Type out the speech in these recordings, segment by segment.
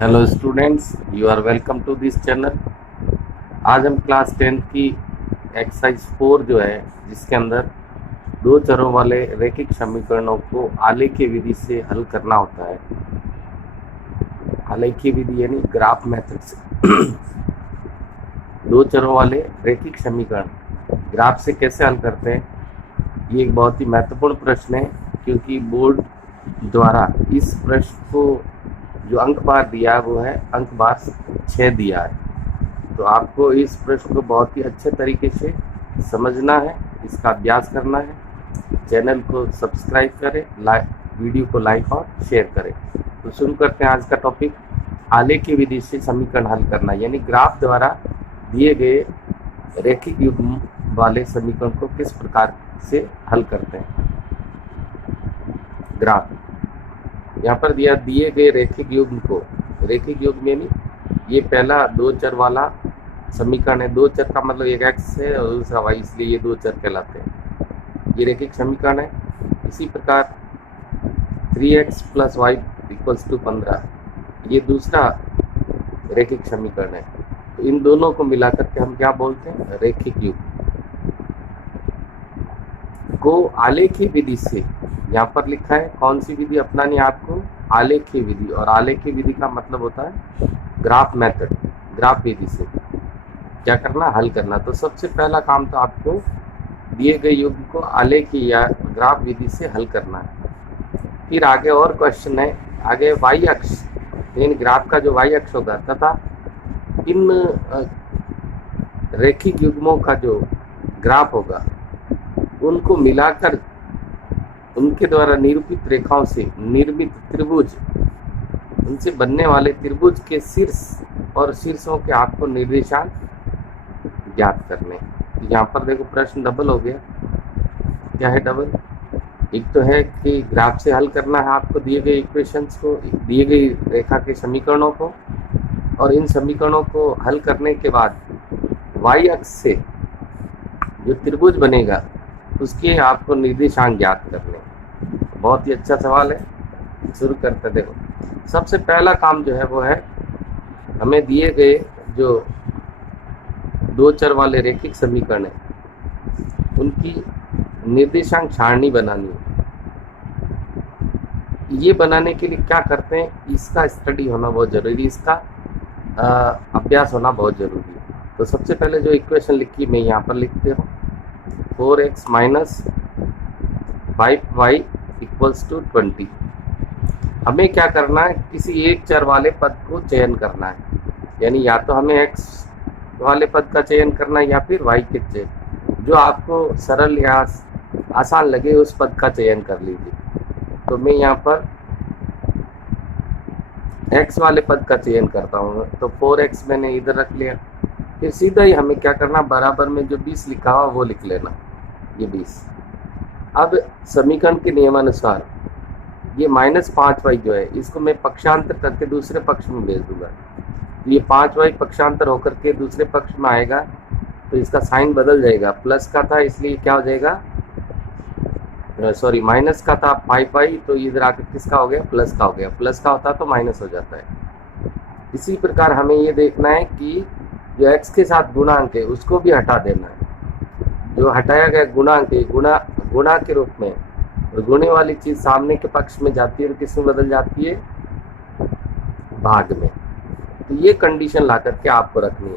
Hello students, you are welcome to this channel. आज हम class 10th की exercise 4 जो है, जिसके अंदर दो चरों वाले रैखिक समीकरणों को आलेखीय विधि से हल करना होता है। आलेखीय विधि यानी ग्राफ मेथड से दो चरों वाले रैखिक समीकरण ग्राफ से कैसे हल करते हैं, ये एक बहुत ही महत्वपूर्ण प्रश्न है, क्योंकि बोर्ड द्वारा इस प्रश्न को जो अंक बार दिया है वो है अंक बार 6 दिया है। तो आपको इस प्रश्न को बहुत ही अच्छे तरीके से समझना है, इसका अभ्यास करना है। चैनल को सब्सक्राइब करें, वीडियो को लाइक और शेयर करें। तो शुरू करते हैं आज का टॉपिक। आलेखीय विधि से समीकरण हल करना, यानी ग्राफ द्वारा दिए गए रैखिक युग्म वाले समीकरण को किस प्रकार से हल करते हैं। ग्राफ यहाँ पर दिए गए रैखिक युग्म को, रैखिक युग्म यानी ये पहला दो चर वाला समीकरण है। दो चर का मतलब एक एक्स है और दूसरा वाई, इसलिए ये दो चर कहलाते हैं। ये रैखिक समीकरण है। इसी प्रकार 3x + y = 15, ये दूसरा रैखिक समीकरण है। तो इन दोनों को मिलाकर के हम क्या बोलते हैं, रैखिक युग्म को आलेखीय विधि से, यहाँ पर लिखा है कौन सी विधि अपनानी है आपको, आलेखीय विधि। और आलेखीय विधि का मतलब होता है ग्राफ मेथड, ग्राफ विधि से क्या करना, हल करना। तो सबसे पहला काम तो आपको दिए गए युग्म को आलेखीय या ग्राफ विधि से हल करना है। फिर आगे और क्वेश्चन है, आगे वाई अक्ष, इन ग्राफ का जो वाई अक्ष होगा तथा इन रैखिक युग्मों का जो ग्राफ होगा उनको मिलाकर उनके द्वारा निरूपित रेखाओं से निर्मित त्रिभुज, उनसे बनने वाले त्रिभुज के शीर्ष और शीर्षों के आपको निर्देशांक ज्ञात करने। यहाँ पर देखो प्रश्न डबल हो गया। क्या है डबल? एक तो है कि ग्राफ से हल करना है आपको दिए गए इक्वेशंस को, दिए गई रेखा के समीकरणों को, और इन समीकरणों को हल करने के बाद वाई अक्ष से जो त्रिभुज बनेगा उसके आपको निर्देशांक ज्ञात करने। बहुत ही अच्छा सवाल है, शुरू करते हैं। देखो सबसे पहला काम जो है वो है, हमें दिए गए जो दो चर वाले रैखिक समीकरण है उनकी निर्देशांक सारणी बनानी है। ये बनाने के लिए क्या करते हैं, इसका स्टडी होना बहुत जरूरी, इसका अभ्यास होना बहुत जरूरी है। तो सबसे पहले जो इक्वेशन लिखी मैं यहाँ पर लिखते हूँ, 4x - 5y = 20। हमें क्या करना है, किसी एक चर वाले पद को चयन करना है, यानी या तो हमें x वाले पद का चयन करना है या फिर y के चयन, जो आपको सरल या आसान लगे उस पद का चयन कर लीजिए। तो मैं यहाँ पर x वाले पद का चयन करता हूँ, तो 4x मैंने इधर रख लिया। फिर सीधा ही हमें क्या करना, बराबर में जो 20 लिखा हुआ वो लिख लेना, ये 20। अब समीकरण के नियमानुसार ये -5y जो है इसको मैं पक्षांतर करके दूसरे पक्ष में भेज दूंगा। तो ये 5y पक्षांतर होकर के दूसरे पक्ष में आएगा, तो इसका साइन बदल जाएगा। प्लस का था इसलिए क्या हो जाएगा, सॉरी माइनस का था 5y, तो इधर आकर किसका हो गया, प्लस का हो गया। प्लस का होता तो माइनस हो जाता है। इसी प्रकार हमें ये देखना है कि जो x के साथ गुणांक है उसको भी हटा देना है। जो हटाया गया गुणांक है गुणा के रूप में, और गुणे वाली चीज सामने के पक्ष में जाती है और किस में बदल जाती है, भाग में। तो ये कंडीशन ला करके आपको रखनी है।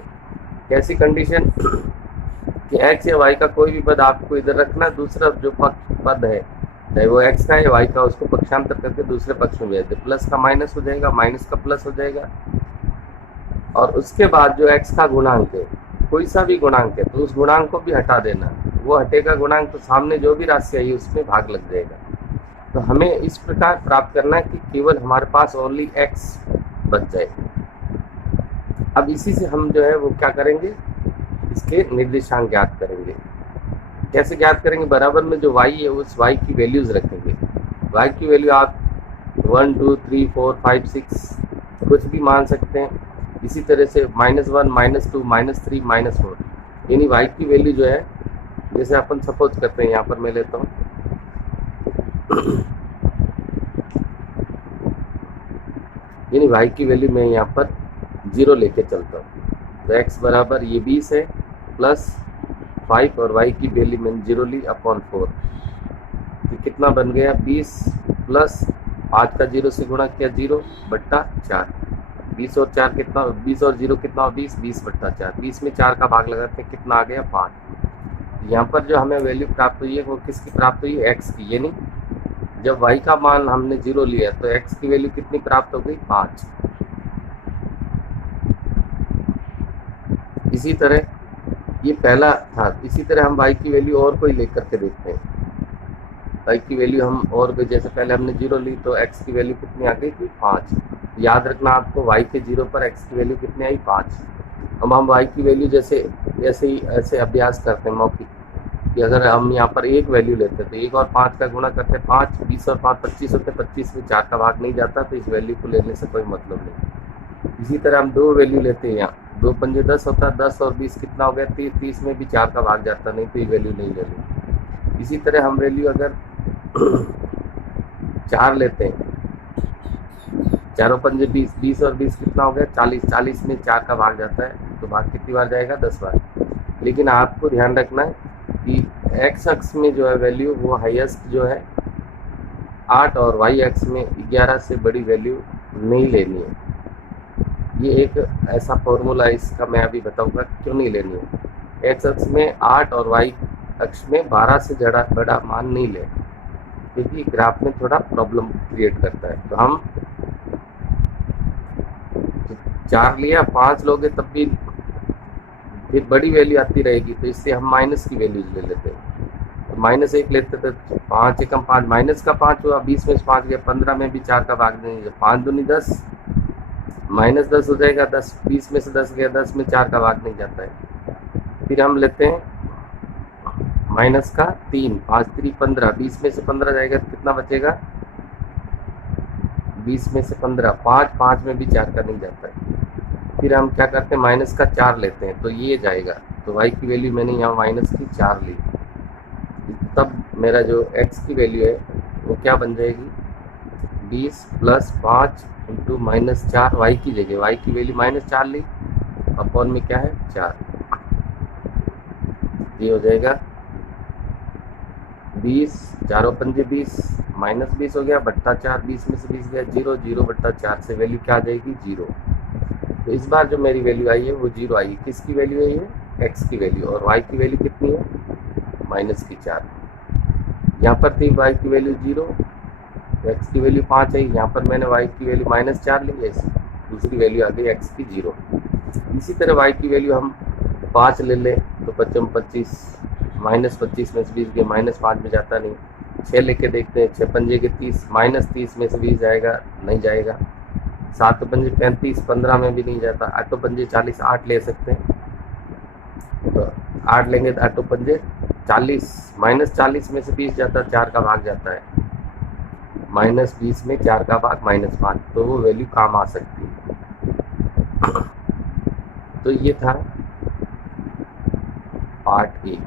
कैसी कंडीशन कि x या y का कोई भी पद आपको इधर रखना, दूसरा जो पद है चाहे वो x का है y का, उसको पक्षांतर करके दूसरे पक्ष में भेज दे। प्लस का माइनस हो जाएगा, माइनस का प्लस हो जाएगा, और उसके बाद जो x का गुणांक है, कोई सा भी गुणांक है, तो उस गुणांक को भी हटा देना। वो हटेगा गुणांक तो सामने जो भी राशि आई उसमें भाग लग जाएगा। तो हमें इस प्रकार प्राप्त करना है कि केवल हमारे पास ओनली x बच जाए। अब इसी से हम जो है वो क्या करेंगे, इसके निर्देशांक ज्ञात करेंगे। कैसे ज्ञात करेंगे, बराबर में जो y है उस y की वैल्यूज रखेंगे। y की वैल्यू आप 1 2 3 4 5 6 कुछ भी मान सकते हैं। इसी तरह से -1 -2 -3 -4, यानी y की वैल्यू जो है, जैसे अपन सपोज करते हैं, यहाँ पर मैं लेता हूँ यानी y की वैल्यू मैं यहाँ पर 0 लेके चलता हूँ। तो x बराबर ये 20 है प्लस 5 और y की वैल्यू मैंने 0 ली अपॉन 4। तो कितना बन गया 20 प्लस 5 का 0 से गुणा किया 0/4। 20 और 4 कितना, 20 और 0 कितना, 20, 20/4। 20 में 4 का भाग लगाते हैं, कितना आ गया 5। यहाँ पर जो हमें वैल्यू प्राप्त हुई है वो किसकी प्राप्त हुई है, x की। यानी जब y का मान हमने 0 लिया तो x की वैल्यू कितनी प्राप्त हो गई, 5। इसी तरह ये पहला था। इसी तरह हम y की वैल्यू और कोई लेकर के देखते हैं। y की वैल्यू हम और भी, जैसे पहले हमने 0 ली तो x की वैल्यू कितनी आ गई थी, 5। याद रखना आपको y के 0 पर x की वैल्यू कितनी आई, 5। अब हम y की वैल्यू जैसे ऐसे अभ्यास करते हैं मौखिक कि अगर हम यहाँ पर एक वैल्यू लेते हैं तो 1 और 5 का गुणा करते हैं 5, 20 और 5 25 होते हैं, 25 में 4 का भाग नहीं जाता, तो इस वैल्यू को लेने से कोई मतलब नहीं। इसी तरह हम 2 वैल्यू लेते हैं, यहाँ 2 पंजे 10 होता है, 10 और 20 कितना हो गया 30, 30 में भी 4 का भाग जाता, नहीं तो ये वैल्यू नहीं लेनी। इसी तरह हम वैल्यू अगर 4 लेते हैं, 4 पंजे 20, 20 और 20 कितना हो गया 40, 40 में 4 का भाग जाता है, तो भाग कितनी बार जाएगा, 10 बार। लेकिन आपको ध्यान रखना है कि x अक्ष में जो है वैल्यू वो हाईएस्ट जो है 8 और y अक्ष में 11 से बड़ी वैल्यू नहीं लेनी है। ये एक ऐसा फॉर्मूला है, इसका मैं अभी बताऊंगा क्यों नहीं लेनी है। x अक्ष में 8 और y अक्ष में 12 से बड़ा मान नहीं ले, क्योंकि ग्राफ में थोड़ा प्रॉब्लम क्रिएट करता है। तो हम 4 लिया, 5 लोगे तब भी फिर बड़ी वैल्यू आती रहेगी, तो इससे हम माइनस की वैल्यूज ले लेते हैं। तो -1 लेते थे, 5 एकम 5, माइनस का 5 हुआ, 20 में से 5 गया, 15 में भी 4 का भाग नहीं, 5 दूनी 10, -10 हो जाएगा, 10, 20 में से 10 गया, 10 में 4 का भाग नहीं जाता है। फिर हम लेते हैं -3, 5 3 15, 20 में से 15 जाएगा तो कितना बचेगा, 20 में से 15, 5, 5 में भी 4 का नहीं जाता है। फिर हम क्या करते हैं, -4 लेते हैं, तो ये जाएगा, तो y की वैल्यू मैंने यहाँ -4 ली, तब मेरा जो x की वैल्यू है वो क्या बन जाएगी, 20 प्लस 5 इंटू -4, y की जगह y की वैल्यू -4 ली, अपॉन में क्या है 4, ये हो जाएगा 20, 4 पंजे 20, -20 हो गया, /4, 20 में से 20 गया 0, 0/4 से वैल्यू क्या आ जाएगी, 0। तो इस बार जो मेरी वैल्यू आई है वो 0 आई है। किसकी वैल्यू है ये, x की वैल्यू, और y की वैल्यू कितनी है, -4। यहाँ पर थी y की वैल्यू 0, x की वैल्यू 5 है, यहाँ पर मैंने y की वैल्यू -4 ली है, दूसरी वैल्यू आ गई x की 0। इसी तरह y की वैल्यू हम 5 ले लें तो 25 25, -25 में से 20 गया, -5 में जाता नहीं। 6 लेके देखते हैं, 6 पंजे के 30, -30 में से 20 जाएगा, नहीं जाएगा। 7 पंजे 35, 15 में भी नहीं जाता। 8 पंजे 40, 8 ले सकते हैं, तो 8 लेंगे तो 8 पंजे 40, -40 में से 20 जाता, 4 का भाग जाता है, -20 में 4 का भाग -5, तो वो वैल्यू काम आ सकती है। तो ये था पार्ट ए,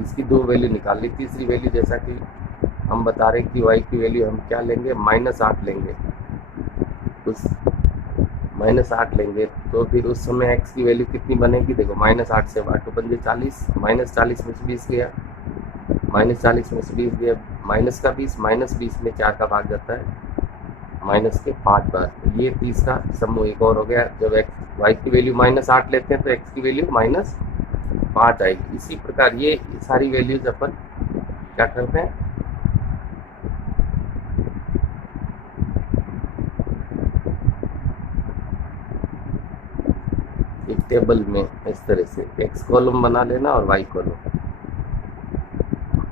इसकी 2 वैल्यू निकाल ली। तीसरी वैल्यू, जैसा कि हम बता रहे हैं कि y की वैल्यू हम क्या लेंगे, -8 लेंगे। उस -8 लेंगे तो फिर उस समय x की वैल्यू कितनी बनेगी, देखो -8 से 8 पंजे 40, -40 में से 20 गया, -40 में से 20 गया, माइनस का 20, -20 में 4 का भाग जाता है, माइनस के 5 बार। तो ये तीसरा समूह एक और हो गया। जब y की वैल्यू -8 लेते हैं तो x की वैल्यू -5 आएगी। इसी प्रकार ये सारी वैल्यूज अपन क्या करते हैं, एक टेबल में इस तरह से x कॉलम बना लेना और y कॉलम।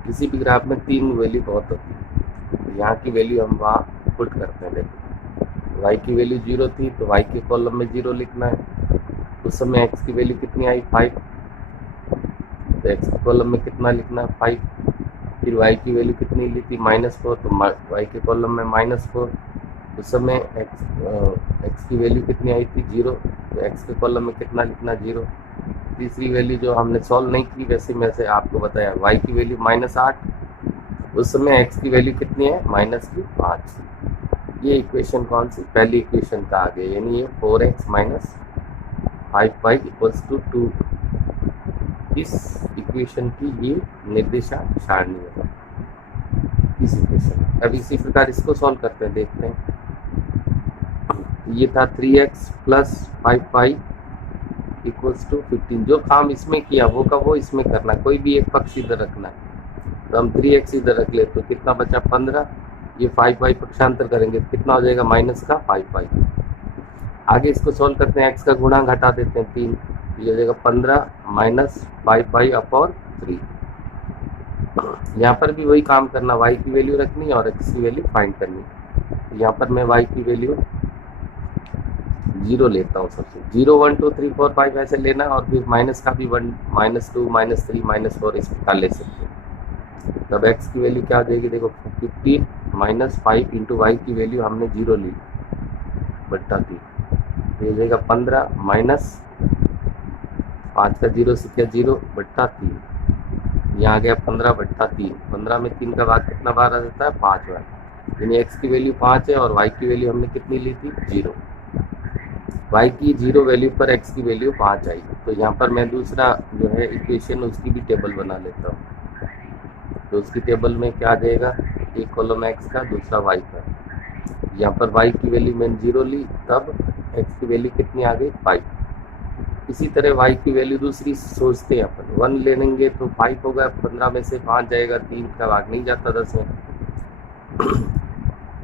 किसी भी ग्राफ में 3 वैल्यू बहुत होती है, तो यहाँ की वैल्यू हम वहाँ पुट करते हैं। देखो y की वैल्यू 0 थी तो y के कॉलम में 0 लिखना है। उस समय x की वैल्यू कितनी आई, 5, तो x के कॉलम में कितना लिखना है, 5। फिर y की वैल्यू कितनी ली थी, -4, तो y के कॉलम में -4। उस समय x की वैल्यू कितनी आई थी, 0, तो x के कॉलम में कितना लिखना, 0। तीसरी वैल्यू जो हमने सॉल्व नहीं की, वैसे मैं से आपको बताया, y की वैल्यू -8, उस समय x की वैल्यू कितनी है, -5। ये इक्वेशन कौन सी, पहली इक्वेशन का आ गया, यानी ये 4x minus 5y equals to 2। इस इक्वेशन की ये निर्देशांक सारणी है इस इक्वेशन। अब इसी प्रकार इसको सॉल्व करते हैं, देखते हैं। ये था 3x plus 5y equals to 15। जो काम इसमें किया वो का वो इसमें करना, कोई भी एक पक्ष इधर रखना है। तो हम 3x इधर रख ले तो कितना बचा 15। ये 5y पक्षांतर करेंगे कितना हो जाएगा माइनस का 5y। आगे इसको सॉल्व करते हैं, x का गुणांक हटा देते हैं 3, ये हो जाएगा 15 माइनस 5y अपॉन 3। यहाँ पर भी वही काम करना, y की वैल्यू रखनी और x की वैल्यू फाइंड करनी। यहाँ पर मैं y की वैल्यू 0 लेता हूँ सबसे, 0 1 2 3 4 5 ऐसे लेना, और फिर माइनस का भी 1 -2 -3 -4 इस प्रकार ले सकते हैं। तब x की वैल्यू क्या आ जाएगी, देखो 15 माइनस 5 इंटू वाई की वैल्यू हमने 0 ली बट्टा 3, तो ये हो जाएगा 15 माइनस 5 का 0 से क्या 0 बट्टा 3, यहाँ आ गया 15 बट्टा 3। 15 में 3 का भाग कितना बार आ जाता है 5 बार, यानी x की वैल्यू 5 है और y की वैल्यू हमने कितनी ली थी 0। y की 0 वैल्यू पर x की वैल्यू 5 आई। तो यहाँ पर मैं दूसरा जो है इक्वेशन उसकी भी टेबल बना लेता हूँ। तो उसकी टेबल में क्या आ जाएगा, एक कॉलम x का दूसरा y का। यहाँ पर y की वैल्यू मैंने 0 ली, तब x की वैल्यू कितनी आ गई 5। इसी तरह y की वैल्यू दूसरी सोचते हैं अपन, 1 ले लेंगे तो 5 होगा, 15 में से 5 जाएगा, 3 का भाग नहीं जाता 10 में।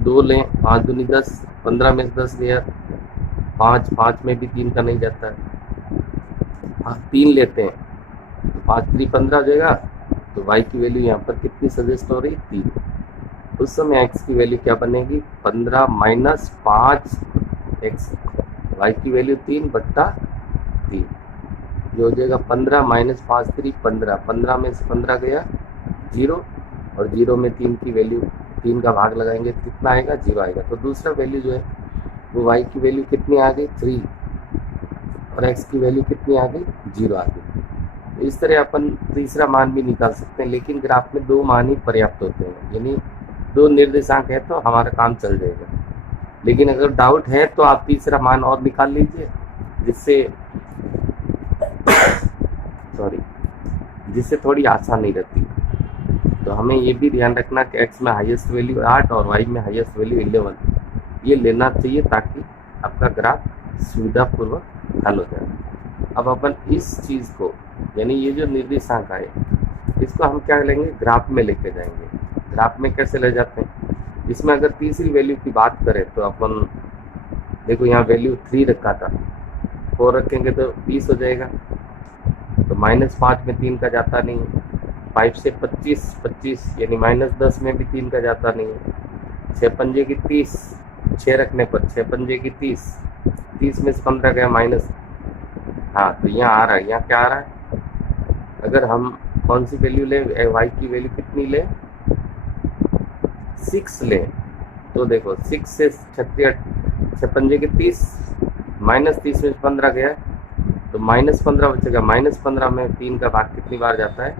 2 लें, 5 दूनी 10, 15 में से 10 गया, 5 में भी 3 का नहीं जाता है। 3 लेते हैं तो 5 3 15 हो जाएगा, तो y की वैल्यू यहाँ पर कितनी सजेस्ट हो रही 3। उस समय x की वैल्यू क्या बनेगी 15 माइनस 5 x, y की वैल्यू 3 बट्टा 3, जो हो जाएगा 15 माइनस 5 3 15, 15 में से 15 गया 0, और 0 में 3 की वैल्यू 3 का भाग लगाएंगे कितना आएगा 0 आएगा। तो दूसरा वैल्यू जो है वो y की वैल्यू कितनी आ गई 3, और x की वैल्यू कितनी आ गई 0 आ गई। तो इस तरह अपन तीसरा मान भी निकाल सकते हैं, लेकिन ग्राफ में 2 मान ही पर्याप्त होते हैं, यानी 2 निर्देशांक है तो हमारा काम चल जाएगा। लेकिन अगर डाउट है तो आप तीसरा मान और निकाल लीजिए, जिससे थोड़ी आसानी रहती है। तो हमें ये भी ध्यान रखना कि x में हाईएस्ट वैल्यू 8 और y में हाईएस्ट वैल्यू 11, ये लेना चाहिए ताकि आपका ग्राफ सुविधापूर्वक हल हो जाए। अब अपन इस चीज़ को, यानी ये जो निर्देशांक आए, इसको हम क्या लेंगे ग्राफ में लेके जाएंगे। ग्राफ में कैसे ले जाते हैं, इसमें अगर तीसरी वैल्यू की बात करें तो अपन देखो यहाँ वैल्यू 3 रखा था, 4 रखेंगे तो 20 हो जाएगा, तो -5 में 3 का जाता नहीं है, 5 से 25 यानी -10 में भी 3 का जाता नहीं है, 6 पंजे की 30, 6 रखने पर 6 पंजे की 30 में से 15 गया माइनस। हाँ, तो यहाँ आ रहा है, यहाँ क्या आ रहा है, अगर हम कौन सी वैल्यू ले, y की वैल्यू कितनी ले 6 ले, तो देखो 6 से 6 पंजे की 30, -30 में 15 गया, तो -15 बचेगा, -15 में 3 का भाग कितनी बार जाता है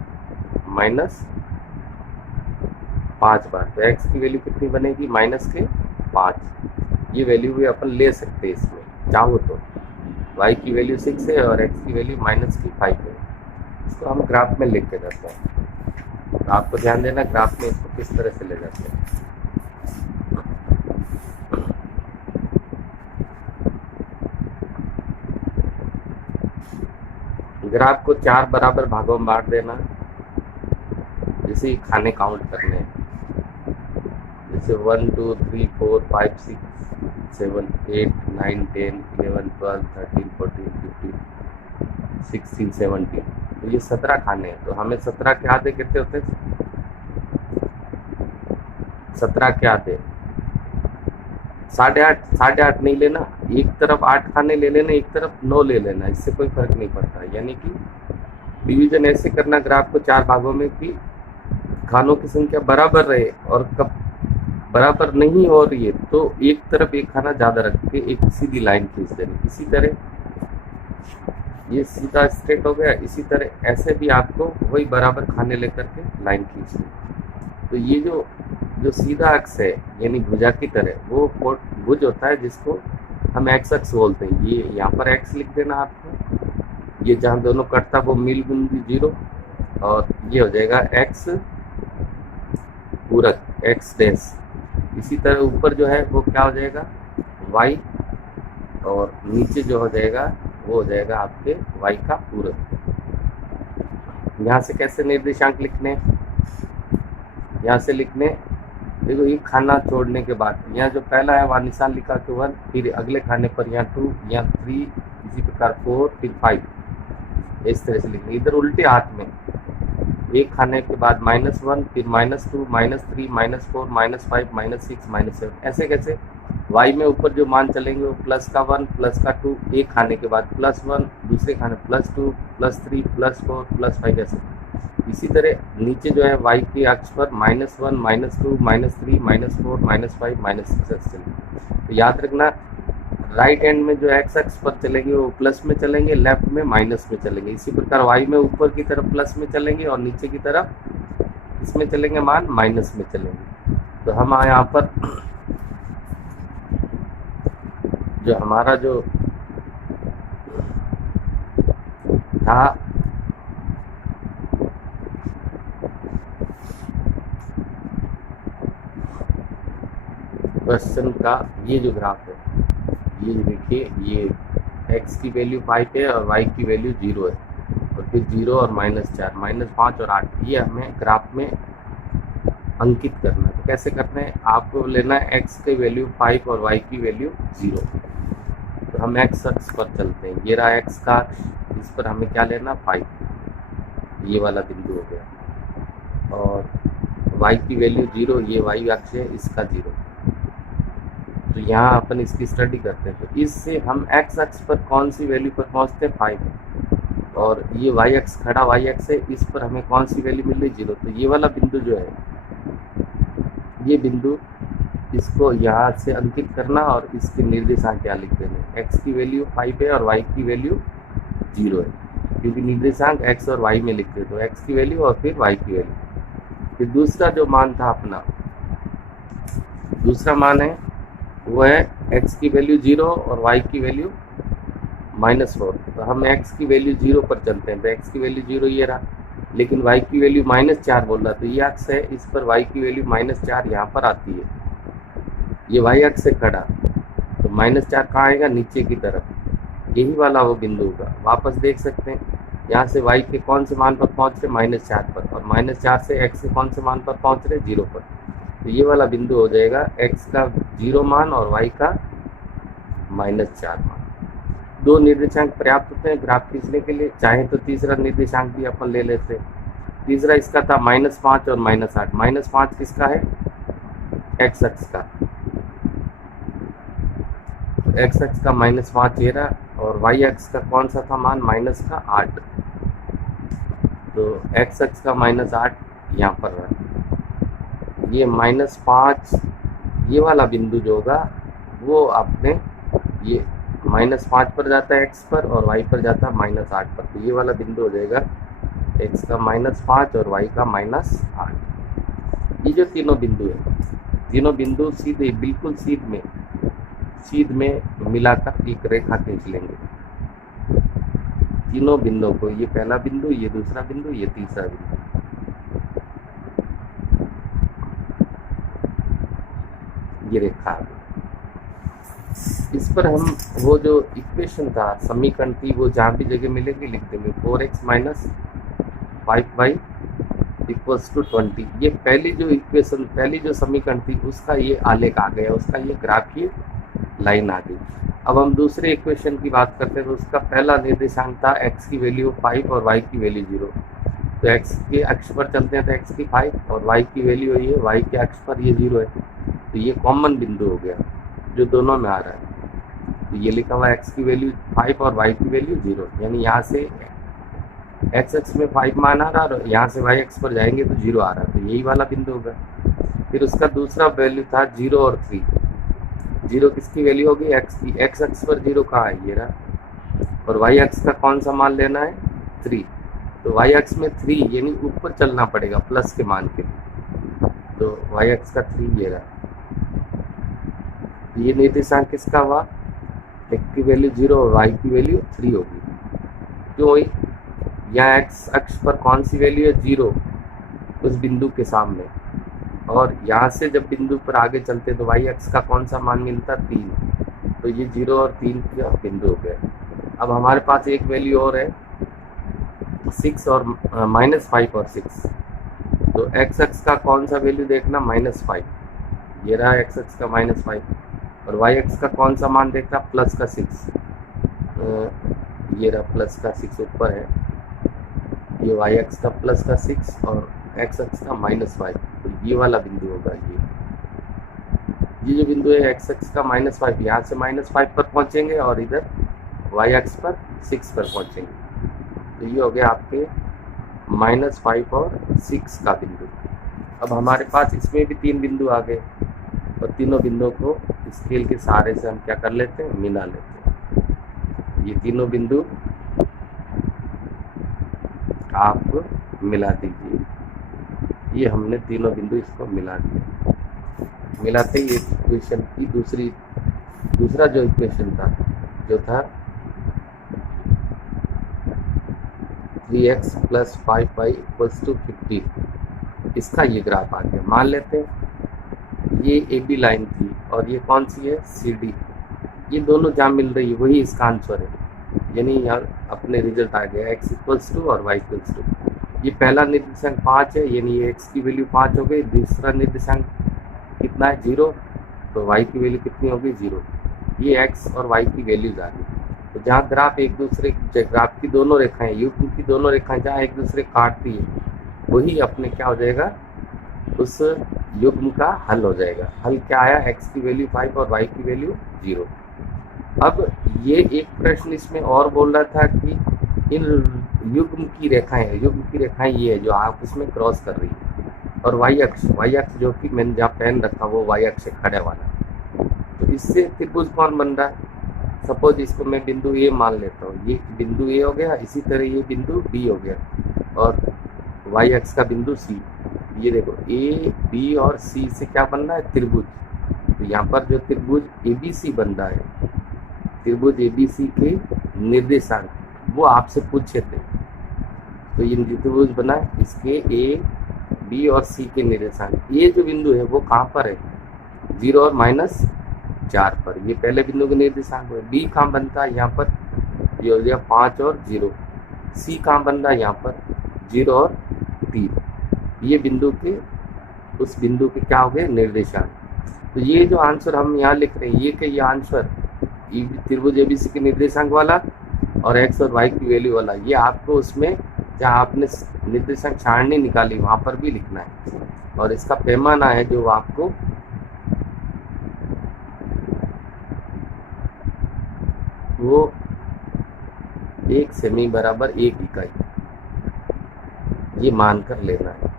-5 बार, तो x की वैल्यू कितनी बनेगी -5। ये वैल्यू भी अपन ले सकते हैं इसमें चाहो तो, y की वैल्यू 6 है और x की वैल्यू -5 है। इसको हम ग्राफ में लिख के जाते हैं, तो आपको ध्यान देना ग्राफ में इसको किस तरह से ले जाते हैं। ग्राफ को 4 बराबर भागों में बांट देना, जैसे खाने काउंट करने हैं, जैसे 1 2 3 4 5 6 7 8 9 10 11 12 13 14 15 16 17, तो ये 17 खाने हैं। तो हमें 17 के आधे कितने होते हैं, 17 के आधे 8.5 नहीं लेना, एक तरफ 8 खाने ले लेना, एक तरफ 9 ले लेना, इससे कोई फर्क नहीं पड़ता। यानी कि डिवीजन ऐसे करना ग्राफ को 4 भागों में कि खानों की संख्या बराबर रहे, और कब बराबर नहीं हो रही है तो एक तरफ एक खाना ज़्यादा रख के एक सीधी लाइन खींच देनी। इसी तरह ये सीधा स्ट्रेट हो गया, इसी तरह ऐसे भी आपको वही बराबर खाने लेकर के लाइन खींचनी। तो ये जो जो सीधा अक्ष है यानी भुजा की तरह, वो भुज होता है जिसको हम एक्स अक्ष बोलते हैं। ये यहाँ पर एक्स लिख देना आपको, ये जहाँ दोनों कटता वो मिल बिंदु 0, और ये हो जाएगा एक्स पूरक एक्स डैश। इसी तरह ऊपर जो है वो क्या हो जाएगा वाई, और नीचे जो हो जाएगा वो हो जाएगा आपके वाई का पूरक। यहाँ से कैसे निर्देशांक लिखने, यहाँ से लिखने, देखो ये खाना छोड़ने के बाद यहाँ जो पहला है वहाँ निशान लिखा के 1, फिर अगले खाने पर यहाँ 2, यहाँ 3, इसी प्रकार 4, फिर 5, इस तरह से लिखने। इधर उल्टे हाथ में एक खाने के बाद -1, फिर -2, -3, -4, -5, -6, -7, ऐसे कैसे। y में ऊपर जो मान चलेंगे वो +1, +2, एक खाने के बाद +1, दूसरे खाने +2, +3, +4, +5 ऐसे। इसी तरह नीचे जो है y के अक्ष पर -1, -2, -3, -4, -5, -6 ऐसे चलेंगे। तो याद रखना राइट हैंड में जो एक्स अक्ष पर चलेंगे वो प्लस में चलेंगे, लेफ्ट में माइनस में चलेंगे। इसी प्रकार वाई में ऊपर की तरफ प्लस में चलेंगे और नीचे की तरफ इसमें चलेंगे मान माइनस में चलेंगे। तो हम यहाँ पर जो हमारा जो था क्वेश्चन का ये जो ग्राफ है, ये देखिए, ये x की वैल्यू 5 है और y की वैल्यू 0 है, और फिर 0 और -4, -5 और 8, ये हमें ग्राफ में अंकित करना है। तो कैसे करते हैं, आपको लेना है x की वैल्यू 5 और y की वैल्यू 0। तो हम x अक्ष पर चलते हैं, ये रहा x का अक्ष, इस पर हमें क्या लेना 5, ये वाला बिंदु हो गया, और y की वैल्यू 0, ये y अक्ष है, इसका 0। तो यहाँ अपन इसकी स्टडी करते हैं। तो इससे हम x अक्ष पर कौन सी वैल्यू पर पहुँचते हैं 5, और ये y अक्ष खड़ा y अक्ष है, इस पर हमें कौन सी वैल्यू मिल रही 0। तो ये वाला बिंदु जो है, ये बिंदु, इसको यहाँ से अंकित करना और इसके निर्देशांक क्या लिख देने, x की वैल्यू 5 है और y की वैल्यू 0 है, क्योंकि निर्देशांक x और y में लिखते हैं। तो x की वैल्यू और फिर y की वैल्यू। फिर दूसरा जो मान था अपना, दूसरा मान है वो है x की वैल्यू 0 और y की वैल्यू -4। तो हम x की वैल्यू 0 पर चलते हैं। तो x की वैल्यू 0 ये रहा, लेकिन y की वैल्यू -4 बोल रहा। तो ये अक्ष है, इस पर y की वैल्यू -4 यहाँ पर आती है, ये y अक्ष से खड़ा। तो -4 कहाँ आएगा, नीचे की तरफ, यही वाला वो बिंदु होगा। वापस देख सकते हैं, यहाँ से y के कौन से मान पर पहुँच रहे, -4 पर, और -4 से x के कौन से मान पर पहुँच रहे, 0 पर। तो ये वाला बिंदु हो जाएगा x का 0 मान और y का -4 मान। दो निर्देशांक पर्याप्त होते हैं ग्राफ खींचने के लिए। चाहे तो तीसरा निर्देशांक भी अपन ले लेते हैं। तीसरा इसका था -5 और -8। -5 किसका है, x अक्ष का, x अक्ष का -5 ये रहा, और y अक्ष का कौन सा था मान, -8। तो x अक्ष का -8 यहाँ पर रहा। ये -5, ये वाला बिंदु जो होगा वो आपने, ये -5 पर जाता है x पर और y पर जाता है -8 पर। तो ये वाला बिंदु हो जाएगा x का -5 और y का -8। ये जो तीनों बिंदु है, तीनों बिंदु सीधे बिल्कुल सीध में मिलाकर एक रेखा खींच लेंगे तीनों बिंदुओं को। ये पहला बिंदु, ये दूसरा बिंदु, ये तीसरा बिंदु। ये रेखा, इस पर हम वो जो इक्वेशन था, समीकरण थी, वो जहाँ भी जगह मिलेगी लिख देंगे 4x - 5y = 20। ये पहली जो इक्वेशन, पहली जो समीकरण थी, उसका ये आलेख आ गया, उसका ये ग्राफीय लाइन आ गई। अब हम दूसरे इक्वेशन की बात करते हैं। तो उसका पहला निर्देशांक था x की वैल्यू 5 और y की वैल्यू 0। तो x के अक्ष पर चलते हैं, तो x की 5 और y की वैल्यू है, y के अक्ष पर ये 0 है। तो ये कॉमन बिंदु हो गया जो दोनों में आ रहा है। तो ये लिखा हुआ है x की वैल्यू 5 और y की वैल्यू 0, यानी यहाँ से x अक्ष में 5 मान आ रहा है और यहाँ से y अक्ष पर जाएंगे तो 0 आ रहा है। तो यही वाला बिंदु होगा। फिर उसका दूसरा वैल्यू था 0 और 3। 0 किसकी वैल्यू होगी, x की। x अक्ष पर 0 कहाँ है, ये रहा, और y अक्ष का कौन सा मान लेना है, 3। तो y अक्ष में 3 यानी ऊपर चलना पड़ेगा प्लस के मान के लिए। तो वाई एक्स का 3 ये रहा। ये निर्देशांक किसका हुआ, x की वैल्यू 0 और y की वैल्यू 3 होगी। क्यों हुई, यहाँ एक्स अक्ष पर कौन सी वैल्यू है, 0 उस बिंदु के सामने, और यहाँ से जब बिंदु पर आगे चलते तो वाई अक्ष का कौन सा मान मिलता, 3। तो ये 0 और 3 का बिंदु हो गया। अब हमारे पास एक वैल्यू और है 6 और -5 और 6। तो एक्स अक्ष का कौन सा वैल्यू देखना, -5, ये रहा एक्स अक्ष का -5, और वाई एक्स का कौन सा मान देखना, प्लस का 6, ये रहा प्लस का 6 ऊपर है, ये वाई एक्स का प्लस का 6 और एक्स एक्स का -5। तो ये वाला बिंदु होगा, ये जो बिंदु है एक्स एक्स का -5, यहाँ से -5 पर पहुँचेंगे और इधर वाई एक्स पर 6 पर पहुँचेंगे। तो ये हो गया आपके -5 और 6 का बिंदु। अब हमारे पास इसमें भी 3 बिंदु आ गए, और तीनों बिंदुओं को स्केल के सहारे से हम क्या कर लेते हैं, मिला लेते हैं। ये तीनों बिंदु आप मिला दीजिए, ये हमने तीनों बिंदु इसको मिला दिया। मिलाते ही इक्वेशन की दूसरा जो इक्वेशन था, जो था 3x + 5y = 50, इसका ये ग्राफ आ गया। मान लेते हैं ये ए बी लाइन थी और ये कौन सी है, सी डी। ये दोनों जहाँ मिल रही है वही इसका आंसर है, यानी यहाँ अपने रिजल्ट आ गया x = और y = ये पहला निर्देशांक 5 है, यानी ये x की वैल्यू 5 हो गई। दूसरा निर्देशांक कितना है, 0, तो y की वैल्यू कितनी होगी, 0। ये x और y की वैल्यूज आ गई। तो जहाँ ग्राफ एक दूसरे, ग्राफ की दोनों रेखाएं, युग्म की दोनों रेखाएं जहाँ एक दूसरे काटती है, वही अपने क्या हो जाएगा, उस युग्म का हल हो जाएगा। हल क्या आया, x की वैल्यू 5 और y की वैल्यू 0। अब ये एक प्रश्न इसमें और बोल रहा था कि इन युग्म की रेखाएं ये है जो आप इसमें क्रॉस कर रही है, और वाई अक्ष जो कि मैंने जहाँ पेन रखा वो वाई अक्ष से खड़े वाला। तो इससे त्रिभुज कौन बन रहा है, सपोज इसको मैं बिंदु ए मान लेता हूँ, ये बिंदु ए हो गया, इसी तरह ये बिंदु बी हो गया, और वाई अक्ष का बिंदु सी। ये देखो ए बी और सी से क्या बन रहा है, त्रिभुज। तो यहाँ पर जो त्रिभुज ए बी सी बन रहा है, त्रिभुज ए बी सी के निर्देशांक वो आपसे पूछे थे। तो ये त्रिभुज बना, इसके ए बी और सी के निर्देशांक, ये जो बिंदु है वो कहाँ पर है, 0 और -4 पर। ये पहले बिंदु के निर्देशांक है। बी कहाँ बनता है, यहाँ पर ये हो गया 5 और 0। सी कहाँ बन रहा है, यहाँ पर 0 और 3। ये बिंदु के, उस बिंदु के क्या हो गए, निर्देशांक। तो ये जो आंसर हम यहाँ लिख रहे हैं, ये आंसर त्रिभुज एबीसी के निर्देशांक वाला और x और y की वैल्यू वाला, ये आपको उसमें जहाँ आपने निर्देशांक सारणी निकाली वहाँ पर भी लिखना है। और इसका पैमाना है जो आपको वो 1 सेमी बराबर 1 इकाई, ये मान कर लेना है,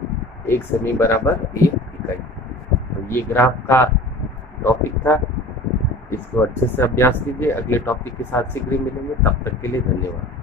1 सेमी बराबर 1 इकाई। तो ये ग्राफ का टॉपिक था, इसको अच्छे से अभ्यास कीजिए। अगले टॉपिक के साथ शीघ्र मिलेंगे, तब तक के लिए धन्यवाद।